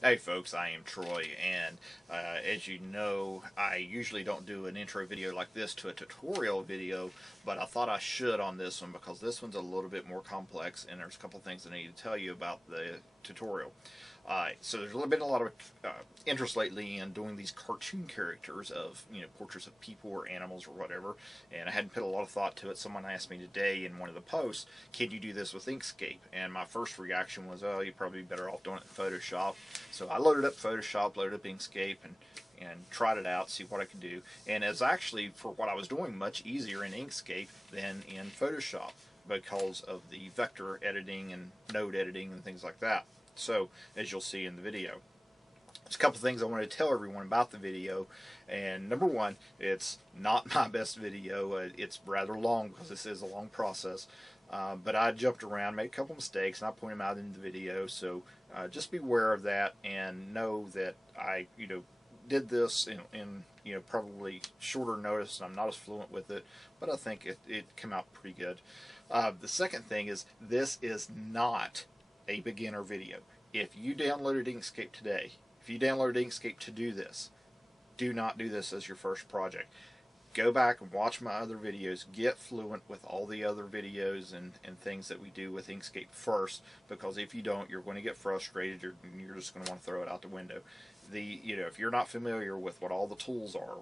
Hey folks, I am Troy, and as you know, I usually don't do an intro video like this to a tutorial video, but I thought I should on this one because this one's a little bit more complex, and there's a couple things I need to tell you about the tutorial. So there's been a lot of interest lately in doing these cartoon characters of portraits of people or animals or whatever, and I hadn't put a lot of thought to it. Someone asked me today in one of the posts, "Can you do this with Inkscape?" And my first reaction was, "Oh, you'd probably be better off doing it in Photoshop." So I loaded up Photoshop, loaded up Inkscape, and tried it out, see what I could do. And it's actually, for what I was doing, much easier in Inkscape than in Photoshop because of the vector editing and node editing and things like that. So, as you'll see in the video, there's a couple things I want to tell everyone about the video. And number one, it's not my best video. It's rather long because this is a long process. But I jumped around, made a couple mistakes, and I point them out in the video. So just be aware of that and know that I, did this in probably shorter notice, and I'm not as fluent with it, but I think it came out pretty good. The second thing is this is not a beginner video. If you downloaded Inkscape today, if you downloaded Inkscape to do this, do not do this as your first project. Go back and watch my other videos. Get fluent with all the other videos and things that we do with Inkscape first, because if you don't, you're going to get frustrated. You're just going to want to throw it out the window. If you're not familiar with what all the tools are,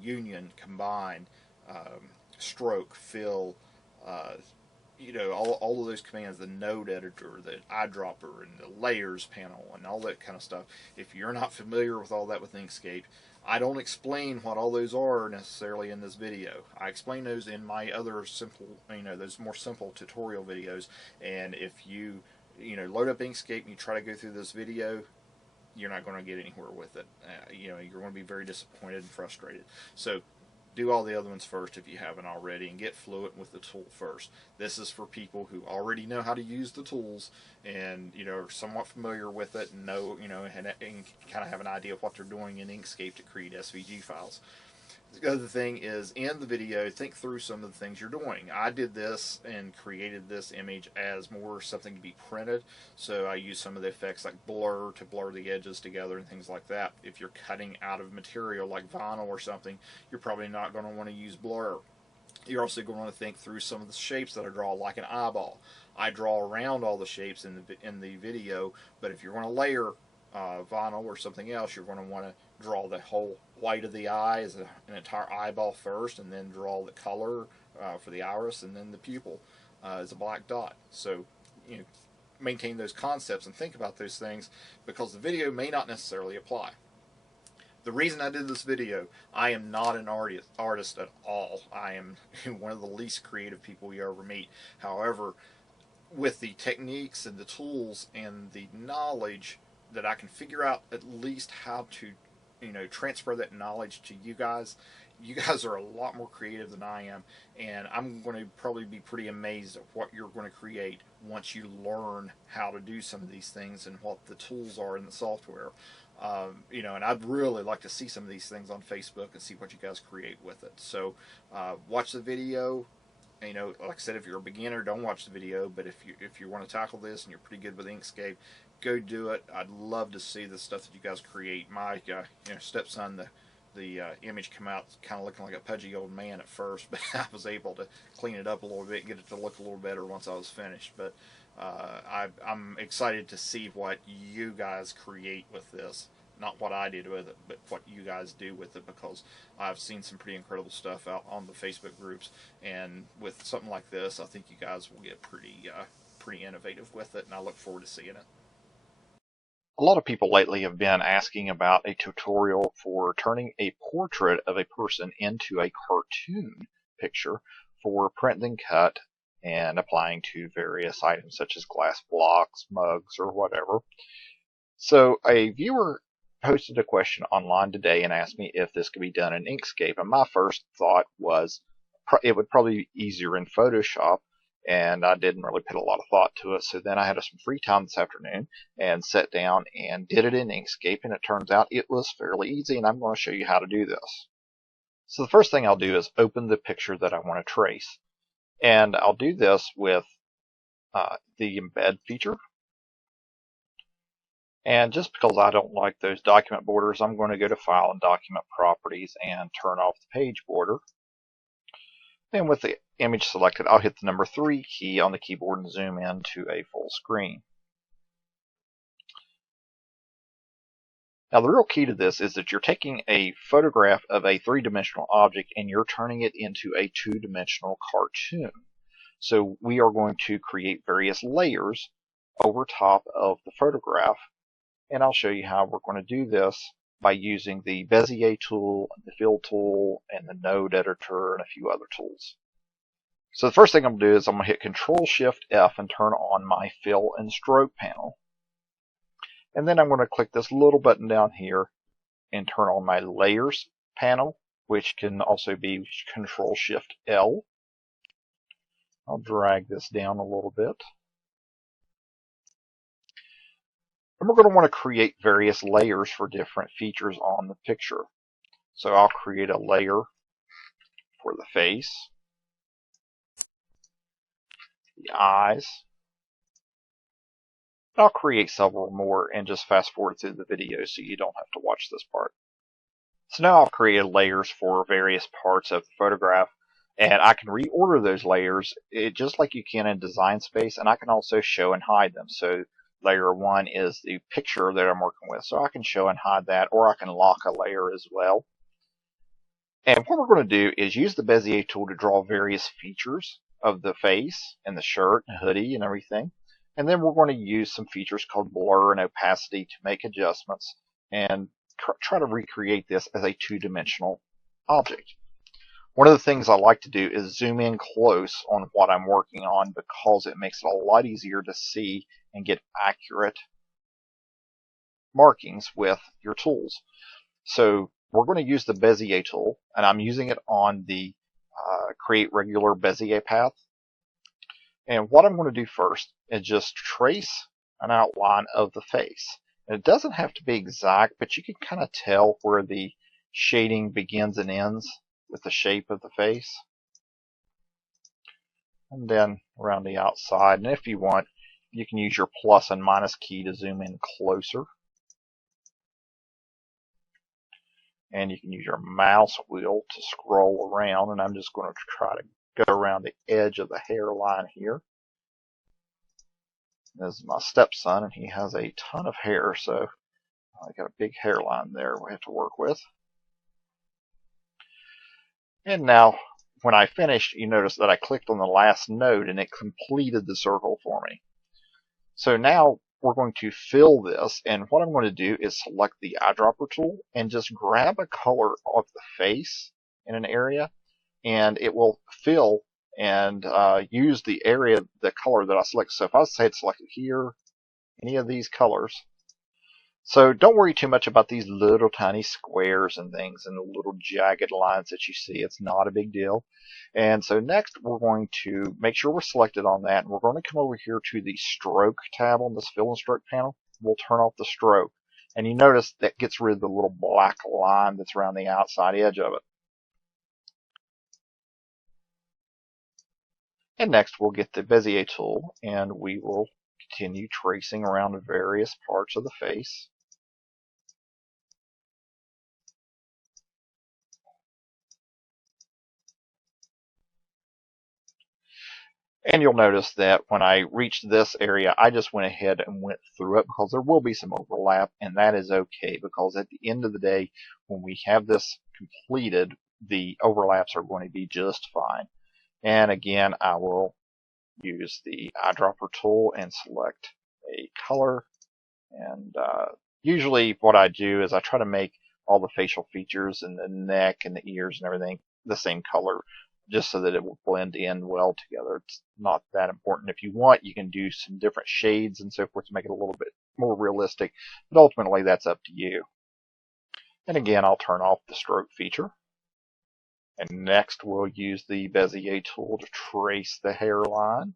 union, combine, stroke, fill, uh, all of those commands, the node editor, the eyedropper, and the layers panel, and all that kind of stuff. If you're not familiar with all that with Inkscape, I don't explain what all those are necessarily in this video. I explain those in my other simple, those more simple tutorial videos. And if load up Inkscape and you try to go through this video, you're not going to get anywhere with it. You're going to be very disappointed and frustrated. So do all the other ones first if you haven't already, and get fluent with the tool first. This is for people who already know how to use the tools and are somewhat familiar with it and know and kind of have an idea of what they're doing in Inkscape to create SVG files. The other thing is, in the video, think through some of the things you're doing. I did this and created this image as more something to be printed, so I used some of the effects like blur to blur the edges together and things like that. If you're cutting out of material like vinyl or something, you're probably not going to want to use blur. You're also going to want to think through some of the shapes that I draw, like an eyeball. I draw around all the shapes in the video, but if you're going to layer vinyl or something else, you're going to want to draw the whole white of the eye as an entire eyeball first, and then draw the color for the iris, and then the pupil as a black dot. So, maintain those concepts and think about those things, because the video may not necessarily apply. The reason I did this video, I am not an artist at all. I am one of the least creative people you ever meet. However, with the techniques and the tools and the knowledge that I can figure out at least how to, transfer that knowledge to you guys. You guys are a lot more creative than I am, and I'm going to probably be pretty amazed at what you're going to create once you learn how to do some of these things and what the tools are in the software. And I'd really like to see some of these things on Facebook and see what you guys create with it. So watch the video. Like I said, if you're a beginner, don't watch the video. But if you want to tackle this and you're pretty good with Inkscape, go do it. I'd love to see the stuff that you guys create. My stepson, the image come out kind of looking like a pudgy old man at first, but I was able to clean it up a little bit, and get it to look a little better once I was finished. But I'm excited to see what you guys create with this. Not what I did with it, but what you guys do with it, because I've seen some pretty incredible stuff out on the Facebook groups, and with something like this, I think you guys will get pretty innovative with it, and I look forward to seeing it. A lot of people lately have been asking about a tutorial for turning a portrait of a person into a cartoon picture for print and cut and applying to various items such as glass blocks, mugs, or whatever. So a viewer posted a question online today and asked me if this could be done in Inkscape, and my first thought was it would probably be easier in Photoshop, and I didn't really put a lot of thought to it. So then I had some free time this afternoon and sat down and did it in Inkscape, and it turns out it was fairly easy, and I'm going to show you how to do this. So the first thing I'll do is open the picture that I want to trace, and I'll do this with the embed feature. And just because I don't like those document borders, I'm going to go to File and Document Properties and turn off the page border. Then with the image selected, I'll hit the number 3 key on the keyboard and zoom in to a full screen. Now the real key to this is that you're taking a photograph of a 3-dimensional object and you're turning it into a 2-dimensional cartoon. So we are going to create various layers over top of the photograph, and I'll show you how we're going to do this by using the Bezier tool, the Fill tool, and the Node Editor, and a few other tools. So the first thing I'm going to do is I'm going to hit Control-Shift-F and turn on my Fill and Stroke panel. And then I'm going to click this little button down here and turn on my Layers panel, which can also be Control-Shift-L. I'll drag this down a little bit. And we're going to want to create various layers for different features on the picture. So I'll create a layer for the face, the eyes. I'll create several more and just fast forward through the video so you don't have to watch this part. So now I've created layers for various parts of the photograph, and I can reorder those layers just like you can in Design Space, and I can also show and hide them. So layer 1 is the picture that I'm working with, so I can show and hide that, or I can lock a layer as well. And what we're going to do is use the Bezier tool to draw various features of the face and the shirt and hoodie and everything. And then we're going to use some features called blur and opacity to make adjustments and try to recreate this as a 2-dimensional object. One of the things I like to do is zoom in close on what I'm working on because it makes it a lot easier to see and get accurate markings with your tools. So we're going to use the Bezier tool, and I'm using it on the Create Regular Bezier path. And what I'm going to do first is just trace an outline of the face. And it doesn't have to be exact, but you can kind of tell where the shading begins and ends with the shape of the face. And then around the outside. And if you want, you can use your plus and minus key to zoom in closer. And you can use your mouse wheel to scroll around, and I'm just going to try to go around the edge of the hairline here. This is my stepson, and he has a ton of hair, so I got a big hairline there we have to work with. And now, when I finished, you notice that I clicked on the last node, and it completed the circle for me. So now we're going to fill this, and what I'm going to do is select the eyedropper tool and just grab a color of the face in an area, and it will fill and use the area, the color that I select. So if I say it's selected here, any of these colors. So don't worry too much about these little tiny squares and things and the little jagged lines that you see. It's not a big deal. And so next we're going to make sure we're selected on that, and we're going to come over here to the stroke tab on this fill and stroke panel. We'll turn off the stroke, and you notice that gets rid of the little black line that's around the outside edge of it. And next we'll get the Bezier tool, and we will continue tracing around various parts of the face. And you'll notice that when I reached this area, I just went ahead and went through it because there will be some overlap, and that is okay because at the end of the day, when we have this completed, the overlaps are going to be just fine. And again, I will use the eyedropper tool and select a color. And usually what I do is I try to make all the facial features and the neck and the ears and everything the same color, just so that it will blend in well together. It's not that important. If you want, you can do some different shades and so forth to make it a little bit more realistic, but ultimately that's up to you. And again, I'll turn off the stroke feature. And next we'll use the Bezier tool to trace the hairline.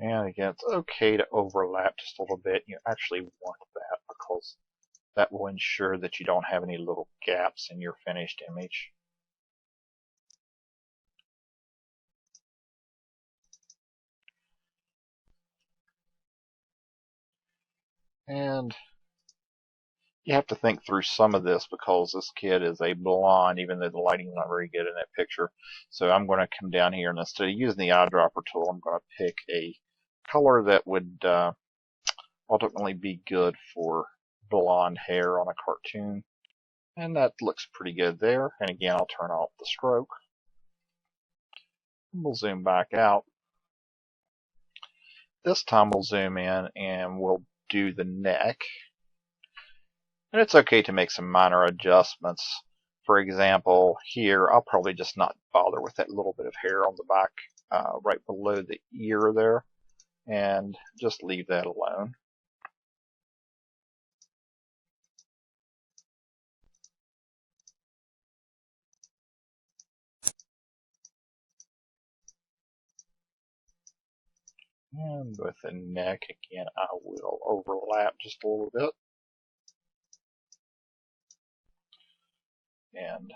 And again, it's okay to overlap just a little bit. You actually want that because that will ensure that you don't have any little gaps in your finished image. And you have to think through some of this because this kid is a blonde, even though the lighting's not very good in that picture. So I'm going to come down here, and instead of using the eyedropper tool, I'm going to pick a color that would ultimately be good for blonde hair on a cartoon. And that looks pretty good there. And again, I'll turn off the stroke. We'll zoom back out. This time we'll zoom in and we'll do the neck. And it's okay to make some minor adjustments. For example, here, I'll probably just not bother with that little bit of hair on the back right below the ear there, and just leave that alone. And with the neck, again, I will overlap just a little bit. And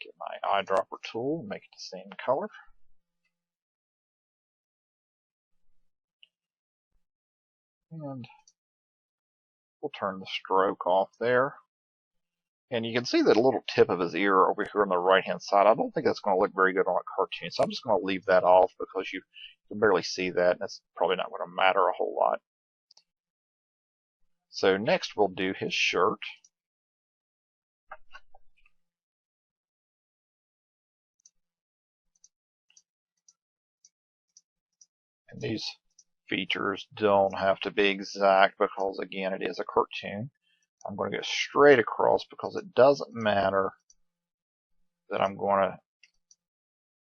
get my eyedropper tool, make it the same color. And we'll turn the stroke off there. And you can see that little tip of his ear over here on the right hand side. I don't think that's going to look very good on a cartoon, so I'm just going to leave that off because you can barely see that, and it's probably not going to matter a whole lot. So next we'll do his shirt. And these features don't have to be exact because, again, it is a cartoon. I'm going to go straight across because it doesn't matter that I'm going to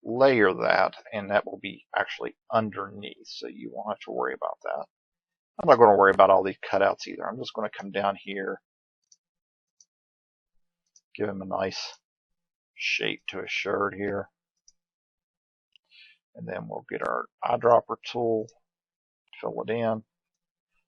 layer that, and that will be actually underneath, so you won't have to worry about that. I'm not going to worry about all these cutouts either. I'm just going to come down here, give him a nice shape to his shirt here, and then we'll get our eyedropper tool, fill it in.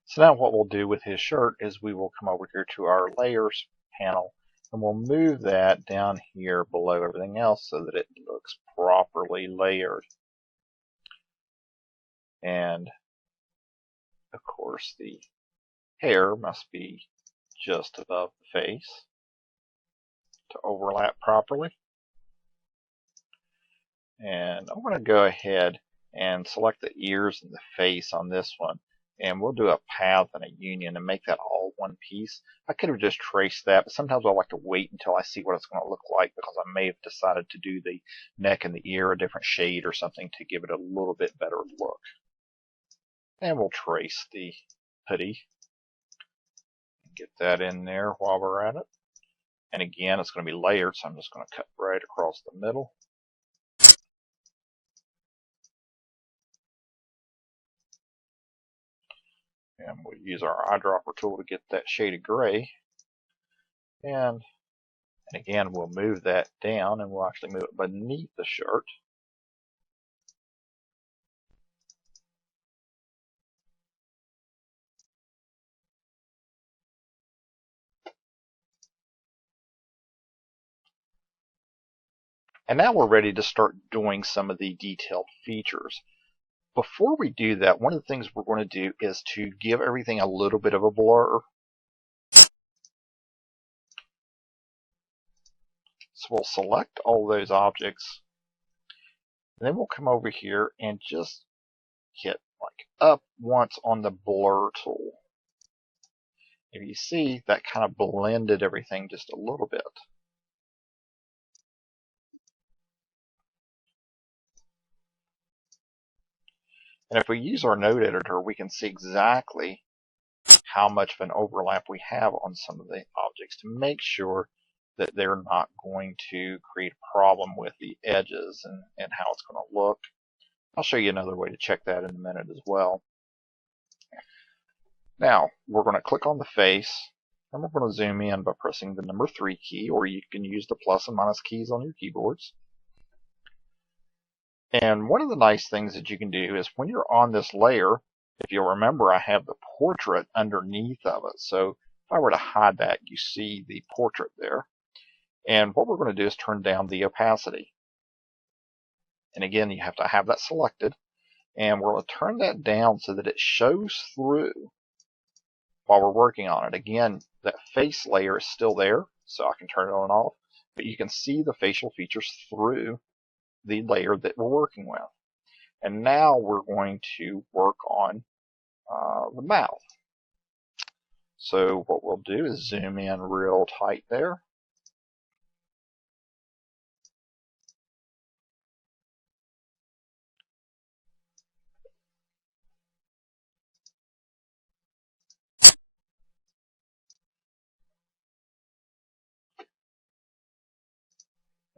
So now what we'll do with his shirt is we will come over here to our layers panel, and we'll move that down here below everything else so that it looks properly layered. And of course the hair must be just above the face to overlap properly. And I'm going to go ahead and select the ears and the face on this one, and we'll do a path and a union and make that all one piece. I could have just traced that, but sometimes I like to wait until I see what it's going to look like because I may have decided to do the neck and the ear a different shade or something to give it a little bit better look. And we'll trace the hoodie. Get that in there while we're at it. And again, it's going to be layered, so I'm just going to cut right across the middle. And we'll use our eyedropper tool to get that shade of gray. And again, we'll move that down, and we'll actually move it beneath the shirt. And now we're ready to start doing some of the detailed features. Before we do that, one of the things we're going to do is to give everything a little bit of a blur. So we'll select all those objects, and then we'll come over here and just hit like up once on the blur tool. If you see, that kind of blended everything just a little bit. And if we use our node editor, we can see exactly how much of an overlap we have on some of the objects to make sure that they're not going to create a problem with the edges and how it's going to look. I'll show you another way to check that in a minute as well. Now, we're going to click on the face, and we're going to zoom in by pressing the number 3 key, or you can use the plus and minus keys on your keyboards. And one of the nice things that you can do is when you're on this layer, if you'll remember, I have the portrait underneath of it. So if I were to hide that, you see the portrait there. And what we're going to do is turn down the opacity. And again, you have to have that selected. And we're going to turn that down so that it shows through while we're working on it. Again, that face layer is still there, so I can turn it on and off. But you can see the facial features through the layer that we're working with. And now we're going to work on the mouth. So what we'll do is zoom in real tight there.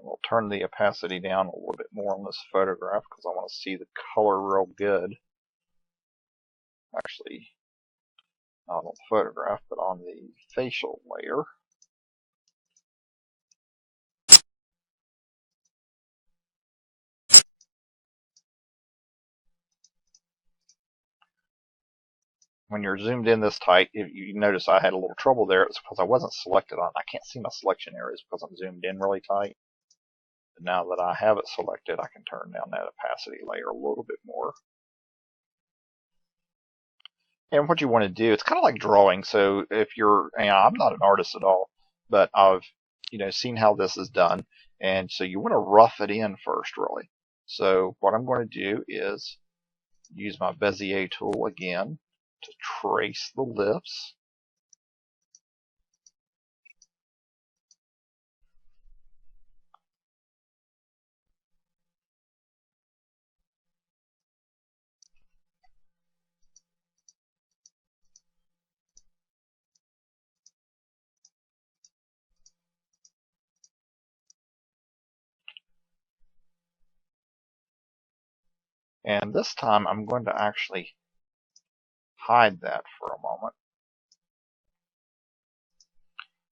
We'll turn the opacity down a little bit more on this photograph because I want to see the color real good. Actually, not on the photograph, but on the facial layer. When you're zoomed in this tight, if you notice I had a little trouble there, it's because I wasn't selected on it. I can't see my selection areas because I'm zoomed in really tight. But now that I have it selected, I can turn down that opacity layer a little bit more. And what you want to do, it's kind of like drawing. So if you're, I'm not an artist at all, but I've, seen how this is done. And so you want to rough it in first, really. So what I'm going to do is use my bezier tool again to trace the lips. And this time I'm going to actually hide that for a moment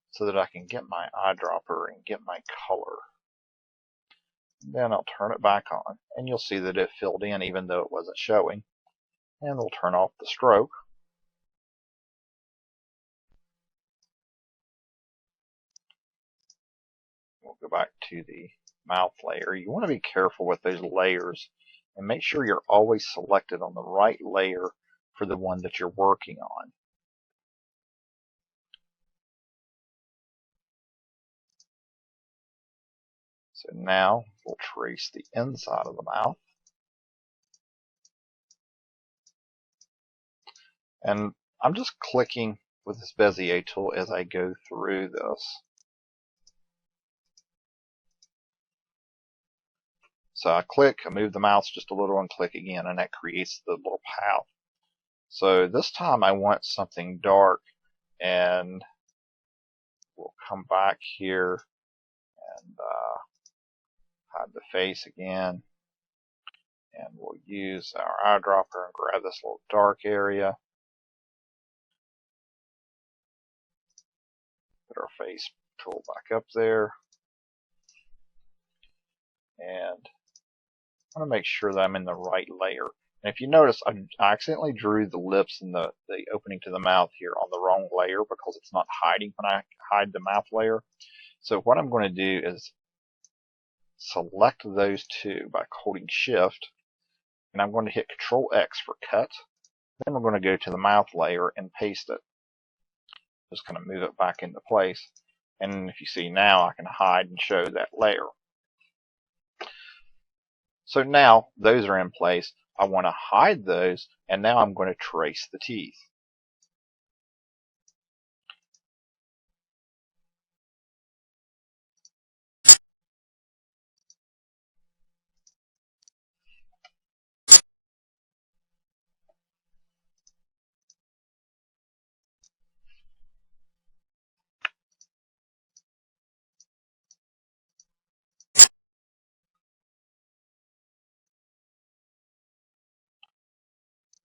so that I can get my eyedropper and get my color. Then I'll turn it back on, and you'll see that it filled in even though it wasn't showing. And we'll turn off the stroke. We'll go back to the mouth layer. You want to be careful with those layers and make sure you're always selected on the right layer for the one that you're working on. So now we'll trace the inside of the mouth. And I'm just clicking with this bezier tool as I go through this. So I click, I move the mouse just a little and click again, and that creates the little path. So this time I want something dark, and we'll come back here and hide the face again. And we'll use our eyedropper and grab this little dark area. Put our face tool back up there. And I want to make sure that I'm in the right layer. And if you notice, I accidentally drew the lips and the opening to the mouth here on the wrong layer because it's not hiding when I hide the mouth layer. So what I'm going to do is select those two by holding Shift, and I'm going to hit Control X for cut. Then we're going to go to the mouth layer and paste it. Just kind of move it back into place. And if you see now, I can hide and show that layer. So now those are in place. I want to hide those, and now I'm going to trace the teeth.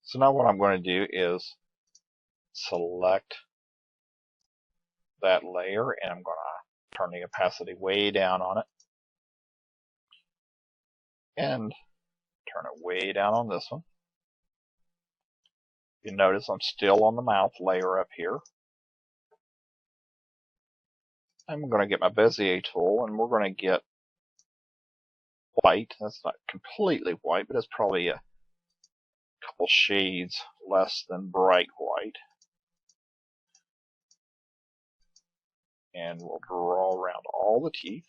So now what I'm going to do is select that layer, and I'm going to turn the opacity way down on it. And turn it way down on this one. You notice I'm still on the mouth layer up here. I'm going to get my Bezier tool, and we're going to get white. That's not completely white, but it's probably a couple shades less than bright white. And we'll draw around all the teeth.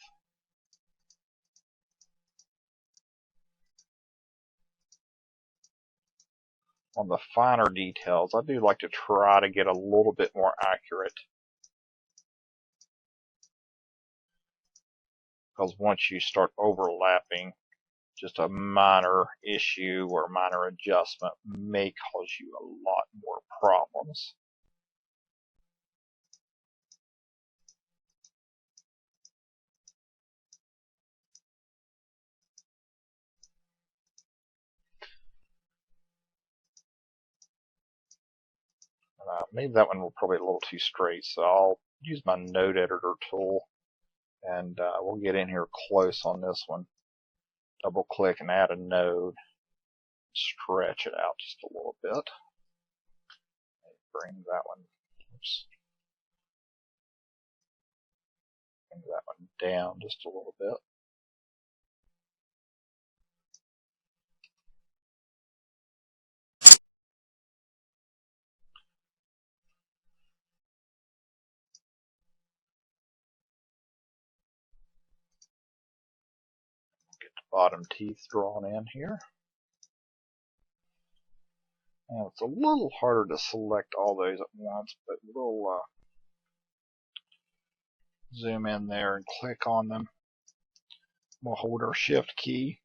On the finer details, I do like to try to get a little bit more accurate, because once you start overlapping, just a minor issue or minor adjustment may cause you a lot more problems. Maybe that one was probably a little too straight, so I'll use my node editor tool, and we'll get in here close on this one. Double click and add a node. Stretch it out just a little bit. Bring that one. Oops. Bring that one down just a little bit. Get the bottom teeth drawn in here. And it's a little harder to select all those at once, but we'll zoom in there and click on them. We'll hold our shift key.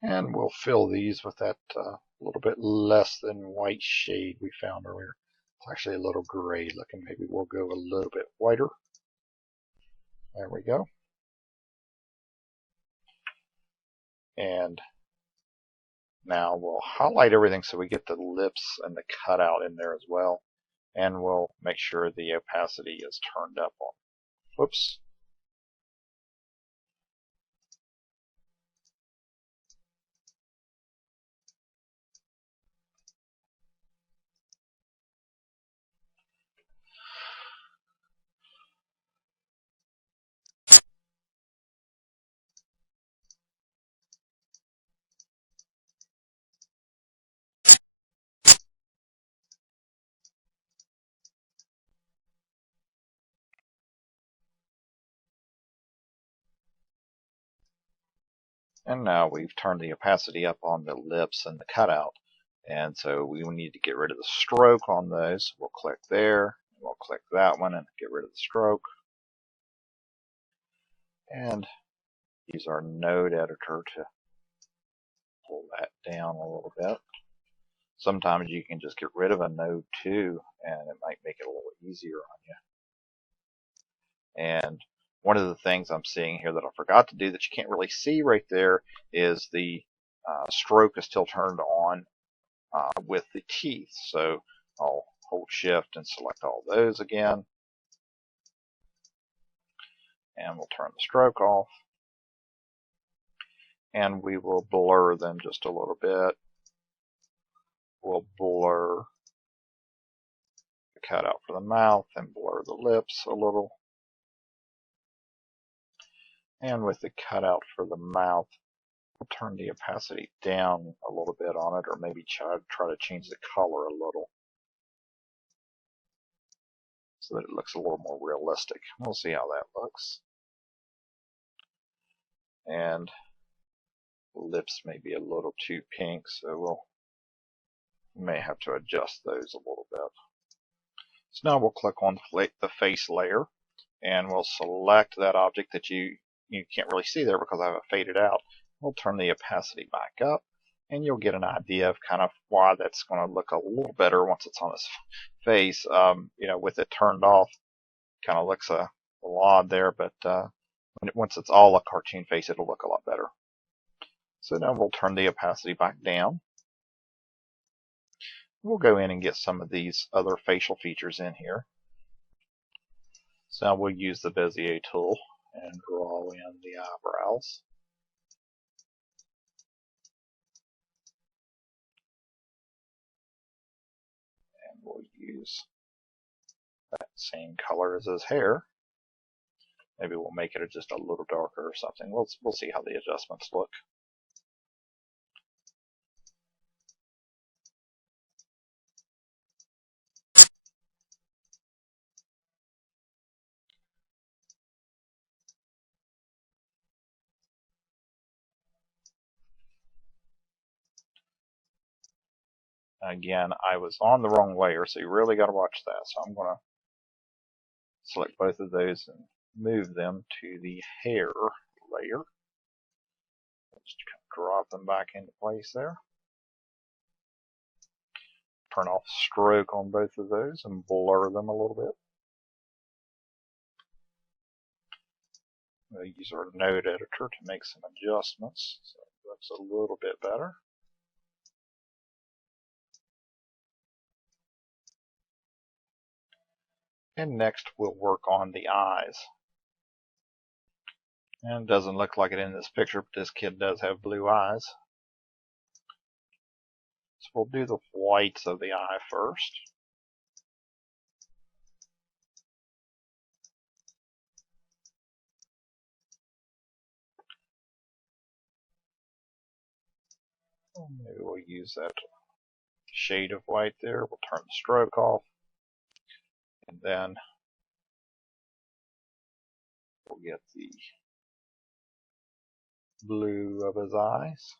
And we'll fill these with that little bit less than white shade we found earlier. It's actually a little gray looking. Maybe we'll go a little bit whiter. There we go. And now we'll highlight everything so we get the lips and the cutout in there as well. And we'll make sure the opacity is turned up on. Whoops. And now we've turned the opacity up on the lips and the cutout. And so we need to get rid of the stroke on those. We'll click there, we'll click that one and get rid of the stroke. And use our node editor to pull that down a little bit. Sometimes you can just get rid of a node too, and it might make it a little easier on you. And one of the things I'm seeing here that I forgot to do that you can't really see right there is the stroke is still turned on with the teeth. So I'll hold shift and select all those again. And we'll turn the stroke off. And we will blur them just a little bit. We'll blur the cutout for the mouth and blur the lips a little. And with the cutout for the mouth, we'll turn the opacity down a little bit on it, or maybe try to change the color a little so that it looks a little more realistic. We'll see how that looks. And the lips may be a little too pink, so we may have to adjust those a little bit. So now we'll click on the face layer, and we'll select that object that you can't really see there because I have it faded out. We'll turn the opacity back up, and you'll get an idea of kind of why that's going to look a little better once it's on his face. With it turned off, kind of looks a little odd there, but once it's all a cartoon face, it'll look a lot better. So now we'll turn the opacity back down. We'll go in and get some of these other facial features in here. So now we'll use the Bezier tool and draw in the eyebrows. And we'll use that same color as his hair. Maybe we'll make it just a little darker or something. We'll see how the adjustments look. Again, I was on the wrong layer, so you really got to watch that. So I'm going to select both of those and move them to the hair layer. Just kind of drop them back into place there. Turn off stroke on both of those and blur them a little bit. We'll use our node editor to make some adjustments so it looks a little bit better. And next we'll work on the eyes. And it doesn't look like it in this picture, but this kid does have blue eyes. So we'll do the whites of the eye first. Maybe we'll use that shade of white there. We'll turn the stroke off. And then we'll get the blue of his eyes.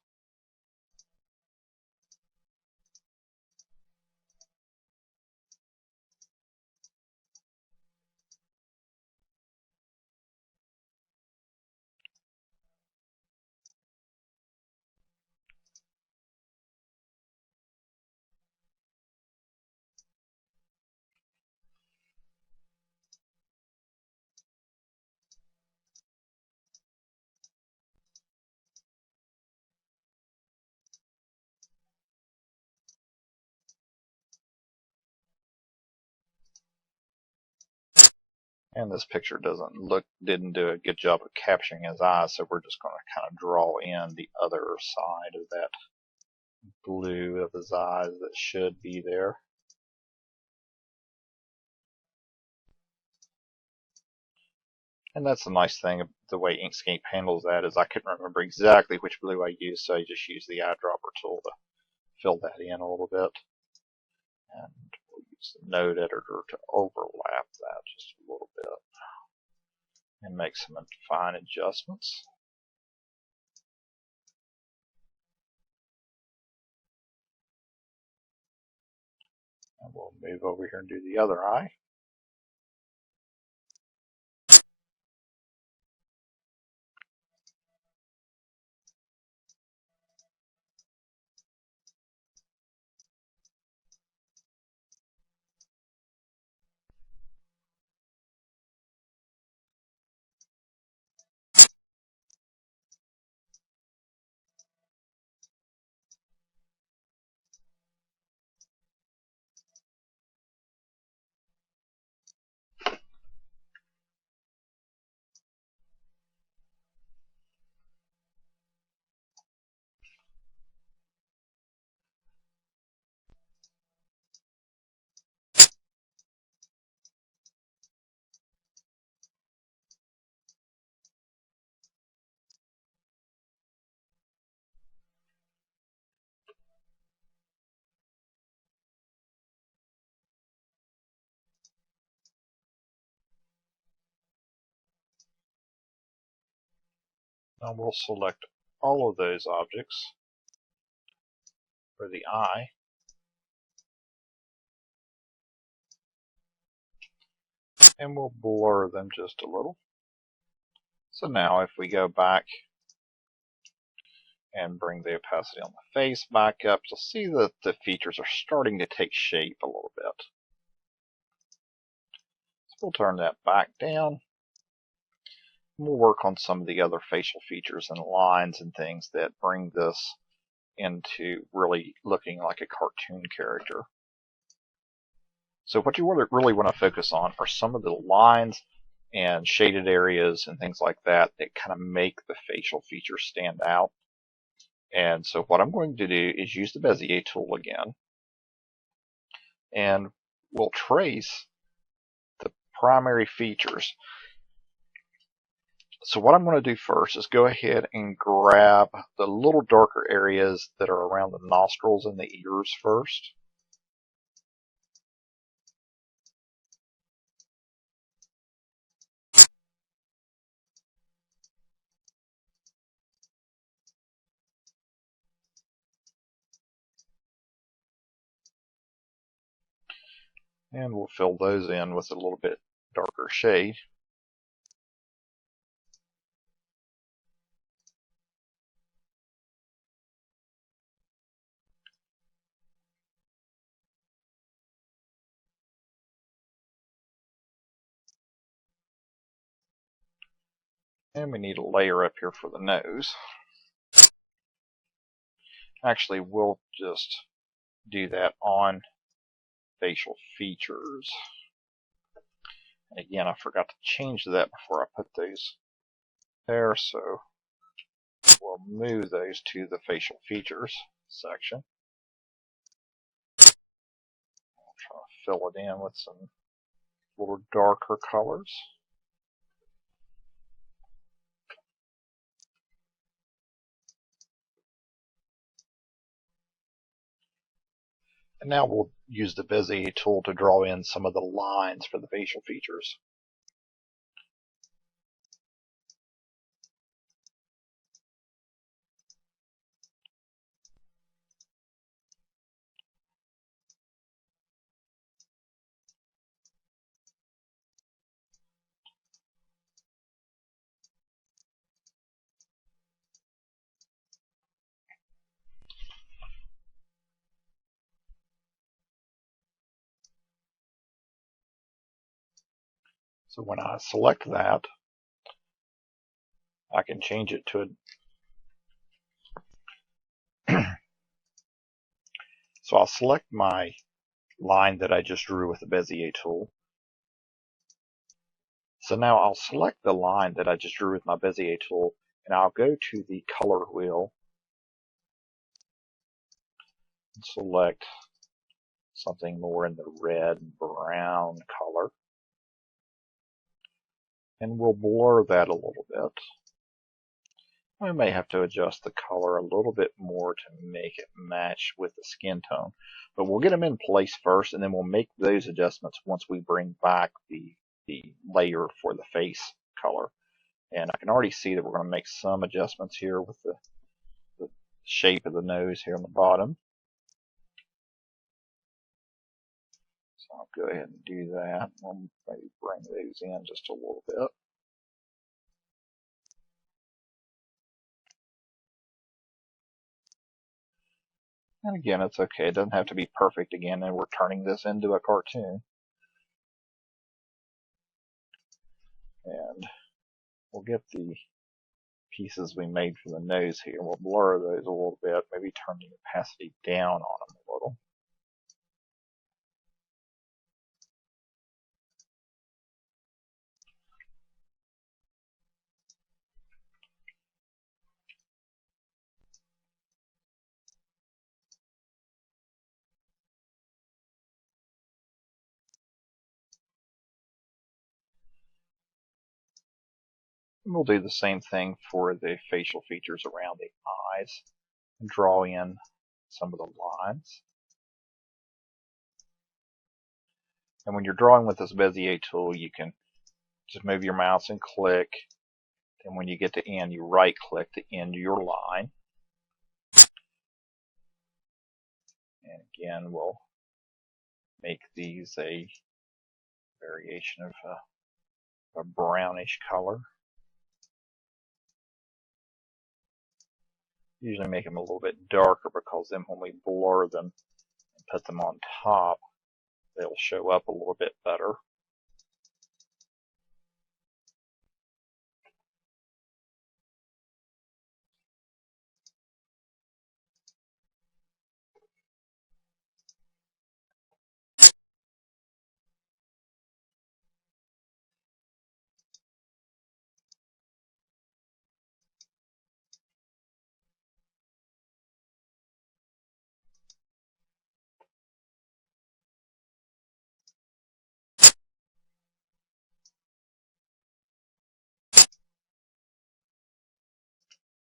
And this picture didn't do a good job of capturing his eyes, so we're just going to kind of draw in the other side of that blue of his eyes that should be there. And that's the nice thing of the way Inkscape handles that, is I couldn't remember exactly which blue I used, so I just used the eyedropper tool to fill that in a little bit. And we'll use the node editor to overlap that just a little bit and make some fine adjustments. And we'll move over here and do the other eye. Now we'll select all of those objects for the eye. And we'll blur them just a little. So now if we go back and bring the opacity on the face back up, you'll see that the features are starting to take shape a little bit. So we'll turn that back down. We'll work on some of the other facial features and lines and things that bring this into really looking like a cartoon character. So what you really want to focus on are some of the lines and shaded areas and things like that that kind of make the facial features stand out. And so what I'm going to do is use the Bezier tool again, and we'll trace the primary features. So what I'm going to do first is go ahead and grab the little darker areas that are around the nostrils and the ears first. And we'll fill those in with a little bit darker shade. And we need a layer up here for the nose. Actually, we'll just do that on facial features. And again, I forgot to change that before I put those there, so we'll move those to the facial features section. I'll try to fill it in with some little darker colors. And now we'll use the Bezier tool to draw in some of the lines for the facial features. So when I select that, I can change it to a so I'll select my line that I just drew with the Bezier tool. So now I'll select the line that I just drew with my Bezier tool, and I'll go to the color wheel and select something more in the red and brown color. And we'll blur that a little bit. I may have to adjust the color a little bit more to make it match with the skin tone. But we'll get them in place first, and then we'll make those adjustments once we bring back the layer for the face color. And I can already see that we're going to make some adjustments here with the shape of the nose here on the bottom. So I'll go ahead and do that. I'll maybe bring those in just a little bit. And again, it's okay. It doesn't have to be perfect again, and we're turning this into a cartoon. And we'll get the pieces we made for the nose here. We'll blur those a little bit, maybe turn the opacity down on them a little. And we'll do the same thing for the facial features around the eyes and draw in some of the lines. And when you're drawing with this Bezier tool, you can just move your mouse and click. And when you get to end, you right click to end your line. And again, we'll make these a variation of a brownish color. Usually make them a little bit darker, because then when we blur them and put them on top, they'll show up a little bit better.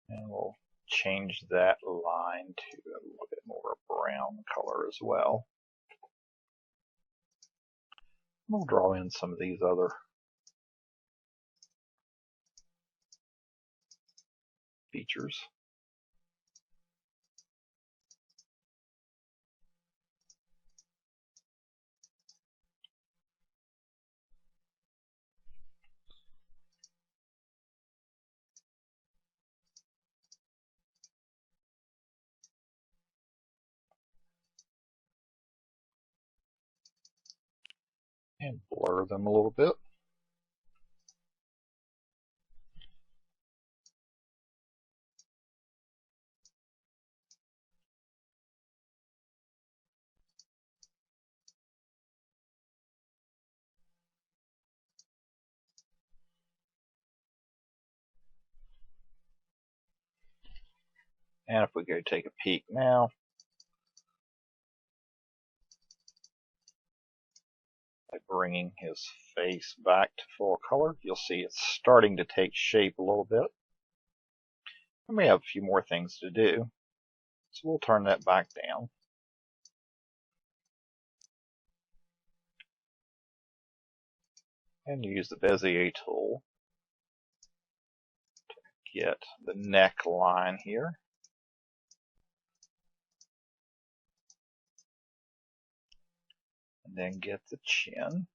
And we'll change that line to a little bit more brown color as well. We'll draw in some of these other features. And blur them a little bit. And if we go take a peek now, by bringing his face back to full color, you'll see it's starting to take shape a little bit. And we have a few more things to do, so we'll turn that back down. And use the bezier tool to get the neckline here. And then get the chin.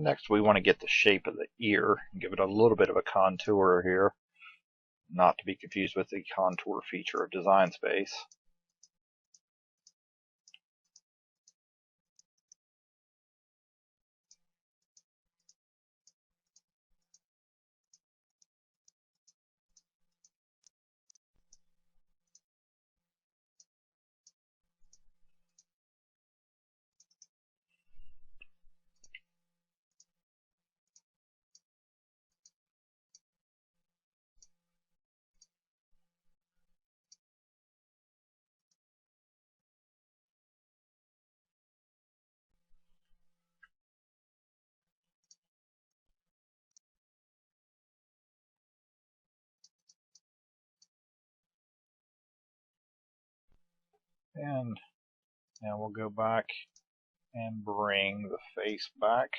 Next, we want to get the shape of the ear and give it a little bit of a contour here, not to be confused with the contour feature of Design Space. And now we'll go back and bring the face back.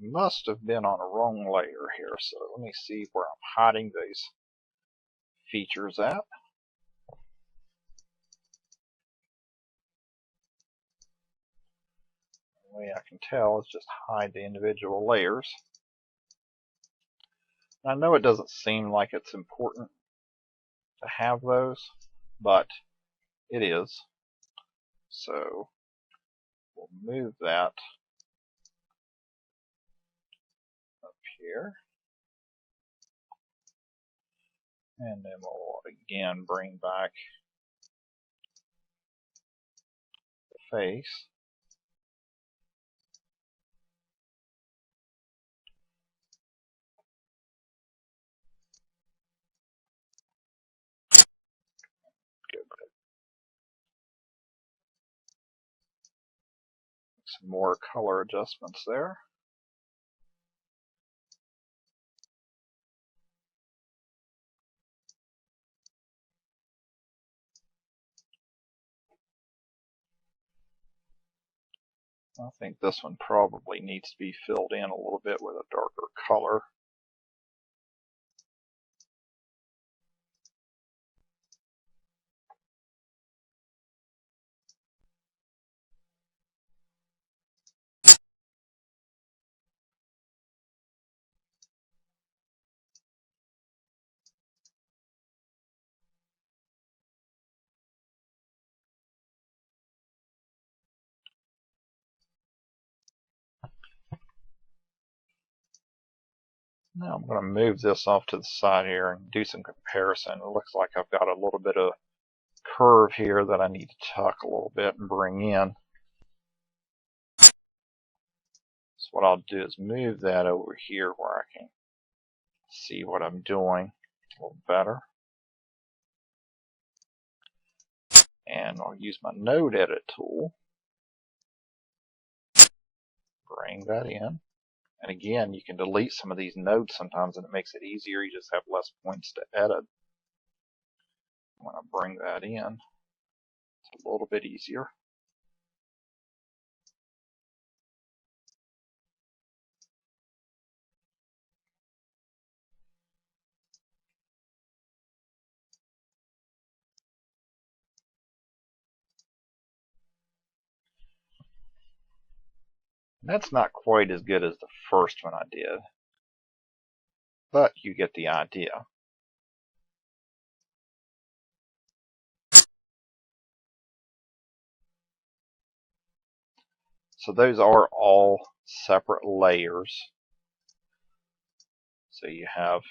We must have been on a wrong layer here, so let me see where I'm hiding those features at. The way I can tell is just hide the individual layers. I know it doesn't seem like it's important to have those, but it is. So we'll move that up here. And then we'll again bring back the face. Some more color adjustments there. I think this one probably needs to be filled in a little bit with a darker color. Now I'm going to move this off to the side here and do some comparison. It looks like I've got a little bit of curve here that I need to tuck a little bit and bring in. So what I'll do is move that over here where I can see what I'm doing a little better. And I'll use my node edit tool. Bring that in. And again, you can delete some of these nodes sometimes and it makes it easier. You just have less points to edit. When I bring that in, it's a little bit easier. That's not quite as good as the first one I did, but you get the idea. So those are all separate layers. So you have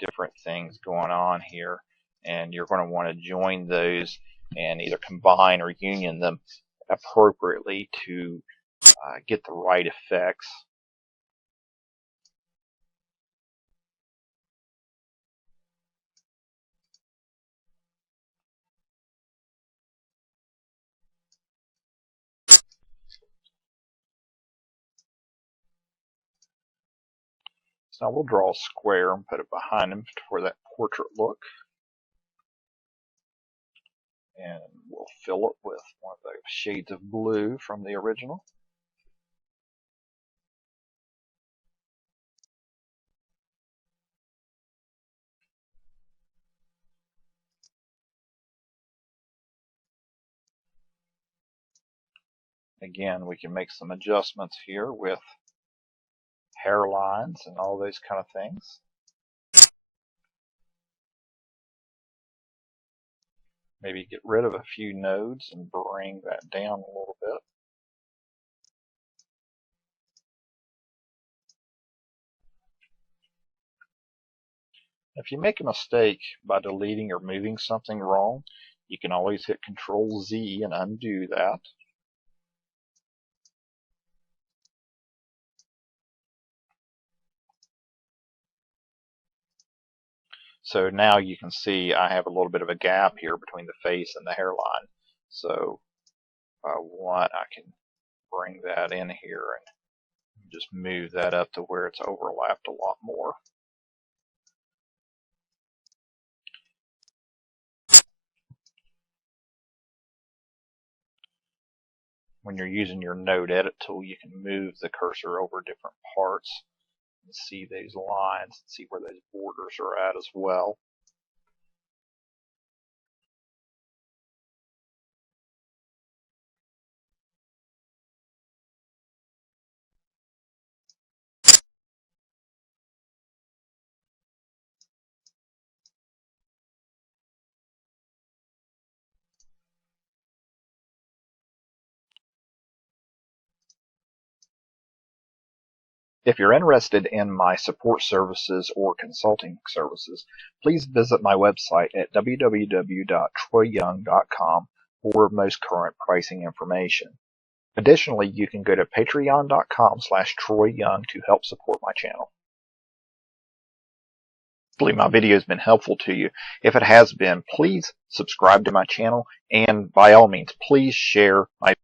different things going on here, and you're going to want to join those and either combine or union them appropriately to get the right effects. So now we'll draw a square and put it behind him for that portrait look. And we'll fill it with one of those shades of blue from the original. Again, we can make some adjustments here with hairlines and all those kind of things. Maybe get rid of a few nodes and bring that down a little bit. If you make a mistake by deleting or moving something wrong, you can always hit Control Z and undo that. So now you can see I have a little bit of a gap here between the face and the hairline. So if I want, I can bring that in here and just move that up to where it's overlapped a lot more. When you're using your node edit tool, you can move the cursor over different parts and see these lines and see where those borders are at as well. If you're interested in my support services or consulting services, please visit my website at www.troyyoung.com for most current pricing information. Additionally, you can go to patreon.com/troyyoung to help support my channel. Hopefully my video has been helpful to you. If it has been, please subscribe to my channel and by all means, please share my